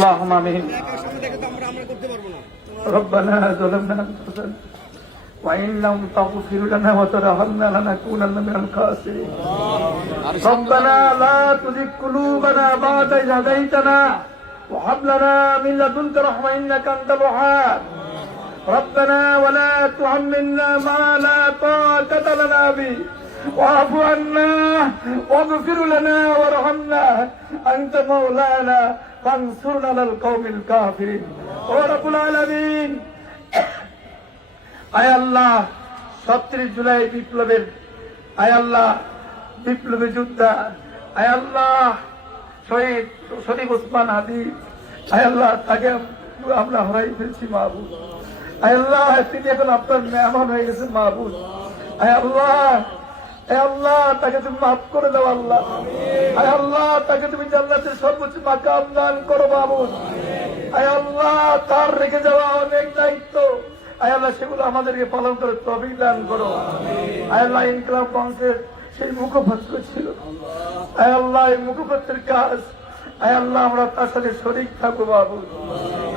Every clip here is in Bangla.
اللهم آمين ربنا ظلمنا أنفسنا وإن لم تغفر لنا وترحمنا لنكونن من الخاسرين ربنا لا تزغ قلوبنا بعد إذ هديتنا وهب لنا من لدنك رحمة إنك أنت الوهاب ربنا ولا تحملنا ما لا طاقة لنا به واعف عنا واغفر لنا وارحمنا أنت مولانا فانصرنا على القوم الكافرين ও রব্বুল আলামিন আয় আল্লাহ ৩৭ জুলাই বিপ্লবের আয় আল্লাহ বিপ্লবী যোদ্ধা আয় আল্লাহ শহীদ শরীফ ওসমান হাদি আয় আল্লাহ তাকে আমরা হারাই ফেলছি মাহবুব আয় আল্লাহ তিনি এখন আপনার মেহমান হয়ে গেছেন মাহবুব আয় আল্লাহ তাকে তুমি মাফ করে দাও আল্লাহ আয় আল্লাহ তাকে তুমি জান্নাতের সর্বোচ্চ মাকাম দান করো মাহবুব আয় আল্লাহ তার রেখে যাওয়া অনেক দায়িত্ব আয় আল্লাহ সেগুলো আমাদেরকে পালন করে তৌফিক দান করো আয় আল্লাহ ইনকিলাব মঞ্চের সেই মুখপাত্র ছিল আয় আল্লাহ এই মুখপাত্রের কাজ আয় আল্লাহ আমরা তার সাথে শরীক থাকবো মাহবুব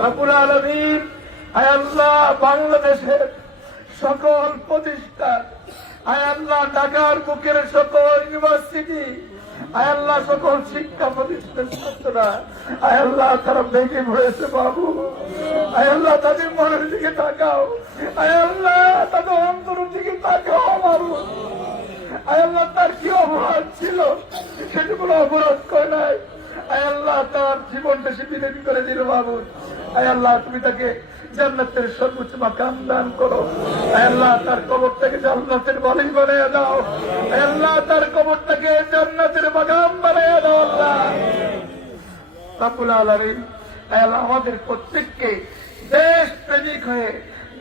রব্বুল আলামিন আয় আল্লাহ বাংলাদেশের সকল প্রতিষ্ঠান আয় আল্লাহ ঢাকার বুকের সকল ইউনিভার্সিটি আয় আল্লাহ সকল শিক্ষা প্রতিষ্ঠানের ছাত্ররা আয় আল্লাহ তারা ভেঙে পড়েছে বাবু আয় আল্লাহ তাদের মনের দিকে তাকাও আয় আল্লাহ তাদের অন্তরের দিকে তাকাও বাবু আয় আল্লাহ তার কি অপরাধ ছিল সেটি কোনো অপরাধ করে নাই আয় আল্লাহ তার জীবনটা সে বিলীন করে দিল বাবু আয় আল্লাহ তুমি তাকে জান্নাতের সর্বোচ্চ মাকাম দান করো আয় আল্লাহ তার কবরটাকে জান্নাতের বালি বানিয়ে দাও আয় আল্লাহ তার কবরটাকে জান্নাতের বাগান বানিয়ে দাও আল্লাহ রব্বুল আলামিন আয় আল্লাহ আমাদের প্রত্যেককে দেশ প্রেমিক হয়ে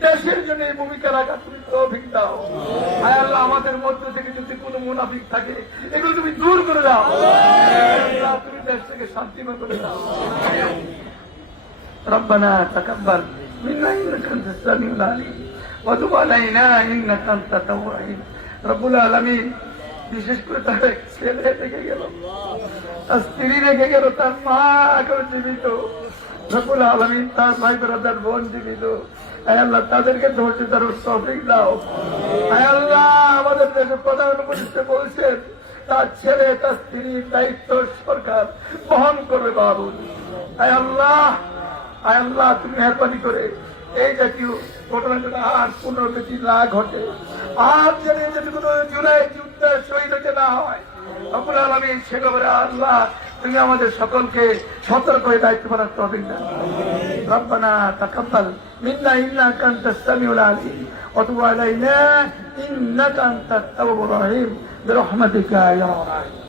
দেশের জন্য এই ভূমিকা রাখা তুমি তৌফিক দাও আয় আল্লাহ আমাদের মধ্য থেকে যদি কোনো মুনাফিক থাকে এগুলো তুমি দূর করে দাও আল্লাহ তুমি দেশ থেকে শান্তিময় করে দাও ربنا تقبل منا انك انت السميع العليم وتب علينا انك انت التواب الرحيم رب العالمين বিশেষ করে তার এক ছেলে রেখে গেল তার স্ত্রী রেখে গেল তার মা এখন জীবিত রব্বুল আলামিন তার ভাই ব্রাদার বোন জীবিত আয় আল্লাহ তাদেরকে ধৈর্য ধরো তৌফিক দাও আয় আল্লাহ আমাদের দেশের প্রধানমন্ত্রী বলছেন তার ছেলে তার স্ত্রীর দায়িত্ব সরকার বহন করবে বাবু আয় আল্লাহ তুমি মেহরবানি করে এই জাতীয় ঘটনা যেন আর পুনরাবৃত্তি না ঘটে আর যেন যদি কোনো জুলাই যুদ্ধে শহীদ হতে না হয় রব্বুল আলামিন সে খবরে আল্লাহ তুমি আমাদের সকলকে সতর্ক হয়ে দায়িত্ব করার তৌফিক দাও রব্বানা তাকাব্বাল মিন্না ইন্নাকা আনতাস সামিউল আলিম ওয়া তুব আলাইনা ইন্নাকা আনতাত তাওয়াবুর রহিম বিরহমাতিকা ইয়া রাহমান